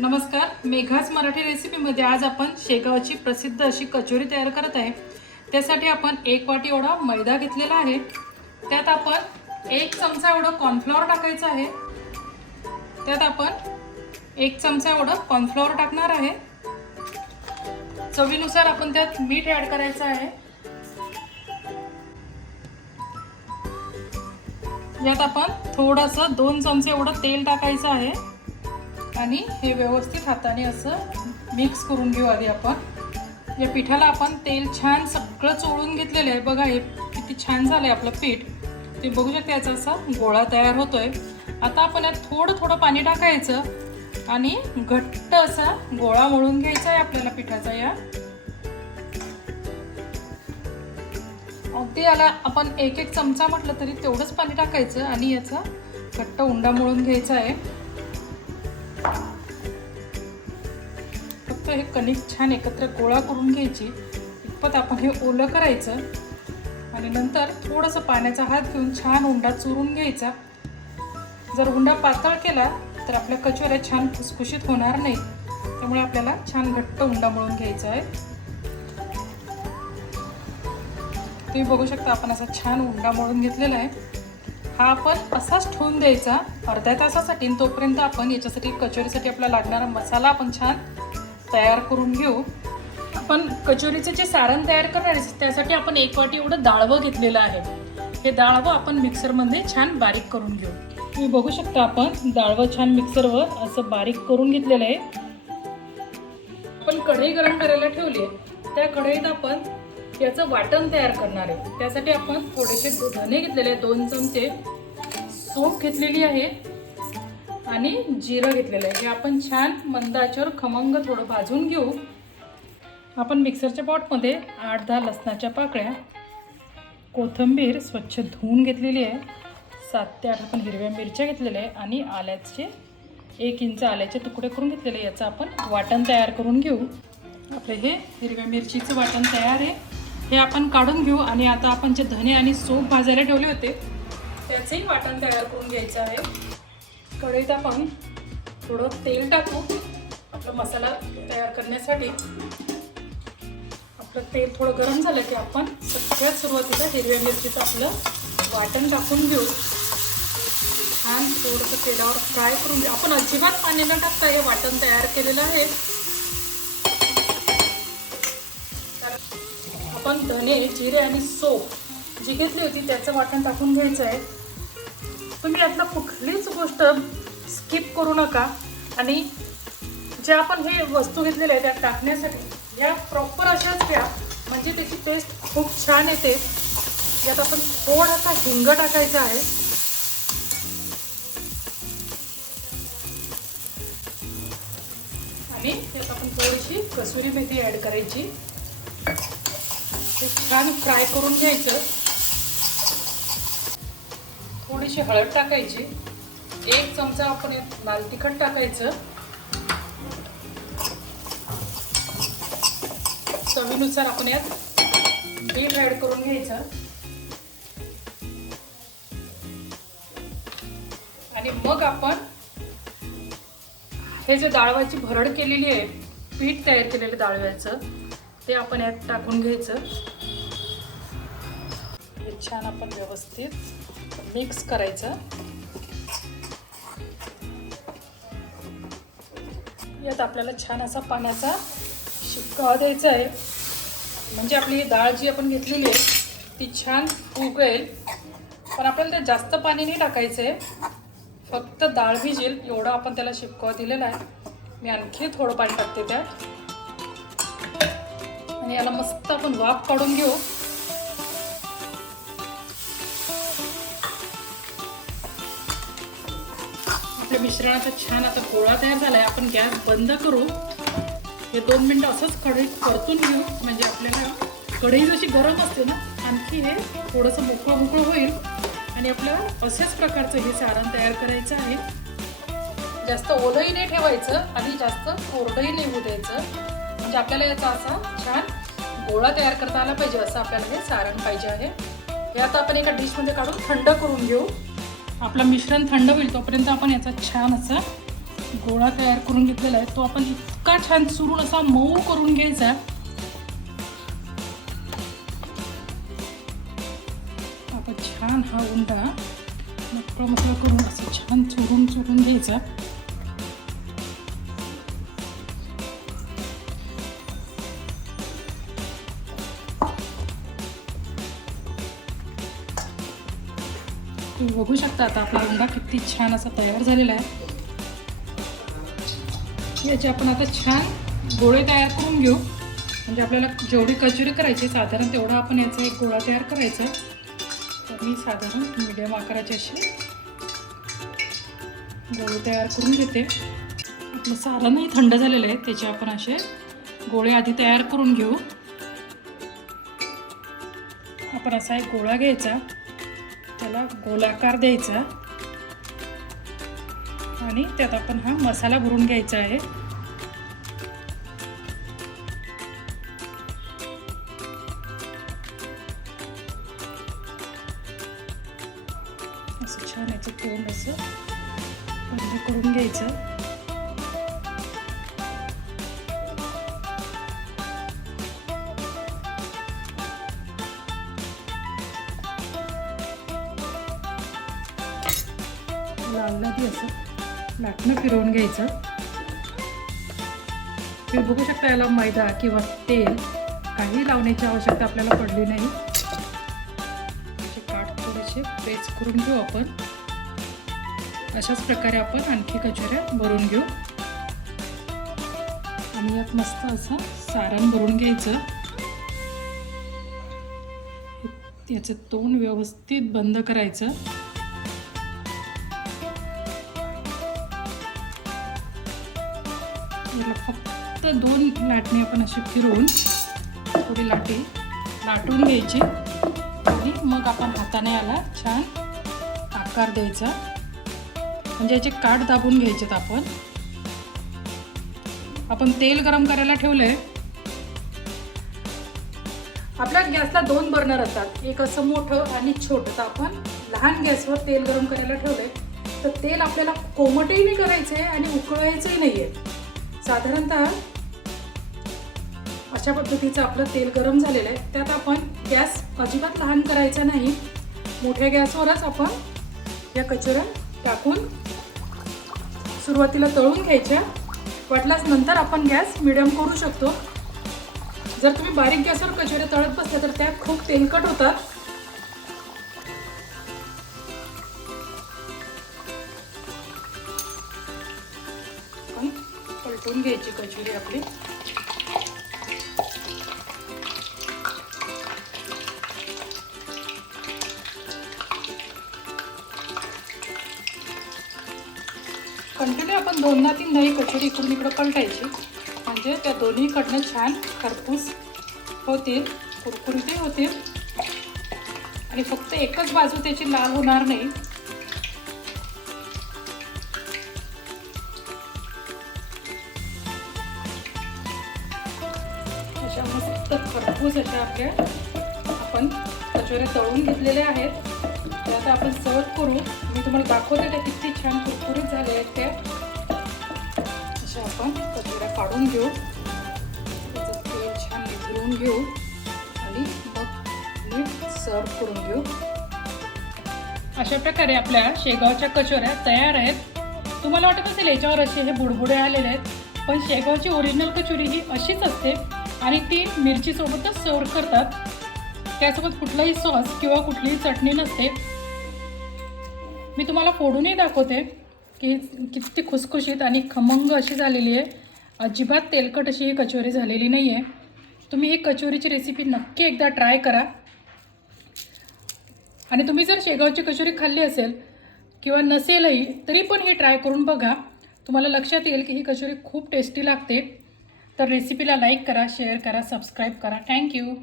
नमस्कार, मेघास मराठी रेसिपीमध्ये आज आपण शेगावची प्रसिद्ध अशी कचोरी तयार करत आहे। त्यासाठी आपण 1 वाटी एवढा मैदा घेतलेला आहे। त्यात आपण 1 चमचा एवढा कॉर्नफ्लॉवर टाकायचा आहे। त्यात आपण 1 चमचा एवढा कॉर्नफ्लॉवर टाकणार आहे। चवीनुसार आपण त्यात मीठ ऍड करायचं आहे। यात आपण थोडंसं 2 चमचे एवढं तेल टाकायचं आहे आणि हे व्यवस्थित हाताने असं मिक्स करून घेऊ। आधी आपण या पिठाला आपण तेल छान सगळं चोळून घेतलेलं आहे। बघा हे किती छान झालंय आपलं पीठ, ते बघू शकता। याचा असा गोळा तयार होतोय। आता आपण यात थोडं थोडं पाणी टाकायचं आणि घट्ट असा गोळा मळून घ्यायचा आहे आपल्याला पिठाचा। या अगदी याला आपण 1 चमचा म्हटलं तरी तेवढंच पाणी टाकायचं आणि याचा घट्ट उंडा मळून घ्यायचा आहे। फक्त हे कणिक छान एकत्र गोळा करून घ्यायची। इतपत आपण हे ओलं करायचं आणि नंतर थोडंसं पाण्याचा हात घेऊन छान उंडा चुरून घ्यायचा। जर उंडा पातळ केला तर आपल्या कचोऱ्या छान खुसखुशीत होणार नाही, त्यामुळे आपल्याला छान घट्ट उंडा मळून घ्यायचा आहे। तुम्ही बघू शकता आपण असा छान उंडा मळून घेतलेला आहे। हा आपण असाच ठेवून द्यायचा अर्ध्या तासासाठी। तोपर्यंत आपण याच्यासाठी कचोरीसाठी आपल्याला लागणारा मसाला आपण छान तयार करून घेऊ। आपण कचोरीचं जे सारण तयार करणार आहे त्यासाठी आपण 1 वाटी एवढं डाळवं घेतलेलं आहे। हे डाळवं आपण मिक्सरमध्ये छान बारीक करून घेऊ। तुम्ही बघू शकता आपण डाळवं छान मिक्सरवर असं बारीक करून घेतलेलं आहे। आपण कढई गरम करायला ठेवली आहे। त्या कढईत आपण याचं वाटण तयार करणार आहे। त्यासाठी आपण थोडेसे धने घेतलेले 2 चमचे, सोप घेतलेली आहे आणि जिरं घेतलेलं आहे। हे आपण छान मंद आचेवर खमंग थोडं भाजून घेऊ। आपण मिक्सरच्या पॉटमध्ये 8-10 लसणाच्या पाकळ्या, कोथिंबीर स्वच्छ धुवून घेतलेली आहे, 7 ते 8 आपण हिरव्या मिरच्या घेतलेल्या आहे आणि आल्याचे 1 इंच आल्याचे तुकडे करून घेतलेले। याचं आपण वाटण तयार करून घेऊ। आपले हे हिरव्या मिरचीचं वाटण तयार आहे, हे आपण काढून घेऊ। आणि आता आपण जे धने आणि सोप भाजायला ठेवले होते त्याचंही वाटण तयार करून घ्यायचं आहे। कढईत आपण थोडं तेल टाकू आपला मसाला तयार करण्यासाठी। आपलं तेल थोडं गरम झालं की आपण सगळ्यात सुरुवातीला हिरव्या मिरचीचं आपलं वाटण टाकून घेऊ। छान थोडंसं तेलावर फ्राय करून घेऊ। आपण अजिबात पाणी न टाकता हे वाटण तयार केलेलं आहे। आपण धने, जिरे आणि सोप जी घेतली होती त्याचं वाटण टाकून घ्यायचं आहे। तुम्ही यातलं कुठलीच गोष्ट स्किप करू नका आणि जे आपण हे वस्तू घेतलेल्या आहेत त्यात टाकण्यासाठी या प्रॉपर अशाच घ्या, म्हणजे त्याची टेस्ट खूप छान येते। यात आपण थोडासा हिंग टाकायचा आहे आणि त्यात आपण थोडीशी कसुरी मेथी ॲड करायची। हे छान फ्राय करून घ्यायचं। थोडीशी हळद टाकायची, 1 चमचा आपण लाल तिखट टाकायचं, चवीनुसार आपण यात मीठ ॲड करून घ्यायचं आणि मग आपण हे जे डाळवाची भरड केलेली आहे, पीठ तयार केलेलं डाळव्याचं, ते आपण यात टाकून घ्यायचं। हे छान आपण व्यवस्थित मिक्स करायचं। यात आपल्याला छान असा पाण्याचा शिपका द्यायचा आहे, म्हणजे आपली डाळ जी आपण घेतलेली आहे ती छान फुगेल। पण आपल्याला ते जास्त पाणी नाही टाकायचं आहे, फक्त डाळ भिजेल एवढं आपण त्याला शिपका दिलेला आहे। मी आणखी थोडं पाणी टाकते त्यात आणि याला मस्त आपण वाफ काढून घेऊ। आपल्या मिश्रणाचा छान आता गोळा तयार झालाय। आपण गॅस बंद करू, हे 2 मिनिटं असंच कढईत परतून घेऊ, म्हणजे आपल्याला कढई जशी गरम असते ना आणखी हे थोडंसं मोकळं होईल आणि आपल्याला अशाच प्रकारचं हे सारण तयार करायचं आहे। जास्त ओलंही नाही ठेवायचं आणि जास्त कोरडंही नाही होऊ द्यायचं, म्हणजे आपल्याला याचा असा छान गोळा तयार करता आला पाहिजे, असं आपल्याला हे सारण पाहिजे आहे। हे आता आपण एका डिशमध्ये काढून थंड करून घेऊ। आपलं मिश्रण थंड होईल तोपर्यंत आपण याचा छान असा गोळा तयार करून घेतलेला आहे तो आपण इतका छान चुरून असा मऊ करून घ्यायचा. आपण छान हा उंडा मोकळा करून असं छान चुरून घ्यायचा. तुम्ही बघू शकता आता आपला उंडा किती छान असा तयार झालेला आहे. याचे आपण आता छान गोळे तयार करून घेऊ. म्हणजे आपल्याला जेवढी कचोरी करायची साधारण तेवढा आपण याचा एक गोळा तयार करायचा. तर मी साधारण मीडियम आकाराचे असे गोळे तयार करून घेते. आपलं सारणही थंड झालेलं आहे त्याचे आपण असे गोळे आधी तयार करून घेऊ. आपण असा एक गोळा घ्यायचा, त्याला गोलाकार द्यायचा आणि त्यात आपण हा मसाला भरून घ्यायचा आहे. असं छान याचं तोंड असं बंद करून घ्यायचं. लाललादी असं लाटणं फिरवून घ्यायचं. तुम्ही बघू शकता याला मैदा किंवा तेल काही लावण्याची आवश्यकता आपल्याला पडली नाही. काठ थोडेसे प्रेस करून घेऊ आपण. अशाच प्रकारे आपण आणखी कचोऱ्या भरून घेऊ आणि यात मस्त असं सारण भरून घ्यायचं. याचं तोंड व्यवस्थित बंद करायचं. फक्त 2 लाटणे आपण अशी फिरवून थोडी लाटून घ्यायची आणि मग आपण हाताने याला छान आकार द्यायचा. म्हणजे याचे काठ दाबून घ्यायचेत. आपण तेल गरम करायला ठेवलंय. आपल्या गॅसला 2 बर्नर असतात, एक असं मोठं आणि छोटं. तर आपण लहान गॅसवर तेल गरम करायला ठेवलंय. तर तेल आपल्याला कोमटही नाही करायचंय आणि उकळायचंही नाहीये. साधारणतः अशा पद्धतीचं आपलं तेल गरम झालेलं आहे. त्यात आपण गॅस अजिबात लहान करायचा नाही. मोठ्या गॅसवरच आपण या कचोऱ्या टाकून सुरुवातीला तळून घ्यायच्या. वाटल्यास नंतर आपण गॅस मिडियम करू शकतो. जर तुम्ही बारीक गॅसवर कचोऱ्या तळत बसल्या तर त्या खूप तेलकट होतात. पलटून घ्यायची कचोरी आपली. कंटिन्यू आपण 2 ना 3 ही कचोरी इकडून इकडं पलटायची. म्हणजे त्या दोन्हीकडनं छान खरपूस होतील, कुरकुरीतही होतील आणि फक्त एकच बाजू त्याची लाल होणार नाही. अशा मस्त खरपूस अशा आपल्या आपण कचोऱ्या तळून घेतलेल्या आहेत. त्या आता आपण सर्व करू. मी तुम्हाला दाखवते त्या किती छान कुरकुरीत झाले आहेत. त्या अशा आपण कचोऱ्या काढून घेऊ. त्याचं तेल छान निथळून घेऊ आणि मग नीट सर्व करून घेऊ. अशा प्रकारे आपल्या शेगावच्या कचोऱ्या तयार आहेत. तुम्हाला वाटत असेल याच्यावर असे हे बुडबुडे आलेले आहेत, पण शेगावची ओरिजिनल कचोरी ही अशीच असते आणि ती मिरचीसोबतच सर्व करतात. त्यासोबत कुठलाही सॉस किंवा कुठलीही चटणी नसते. मी तुम्हाला फोडूनही दाखवते की किती खुसखुशीत आणि खमंग अशी झालेली आहे. अजिबात तेलकट अशी ही कचोरी झालेली नाही आहे. तुम्ही ही कचोरीची रेसिपी नक्की एकदा ट्राय करा. आणि तुम्ही जर शेगावची कचोरी खाल्ली असेल किंवा नसेलही तरी पण ही ट्राय करून बघा. तुम्हाला लक्षात येईल की ही कचोरी खूप टेस्टी लागते. तर रेसिपीला लाईक करा, शेअर करा, सबस्क्राईब करा. थँक्यू.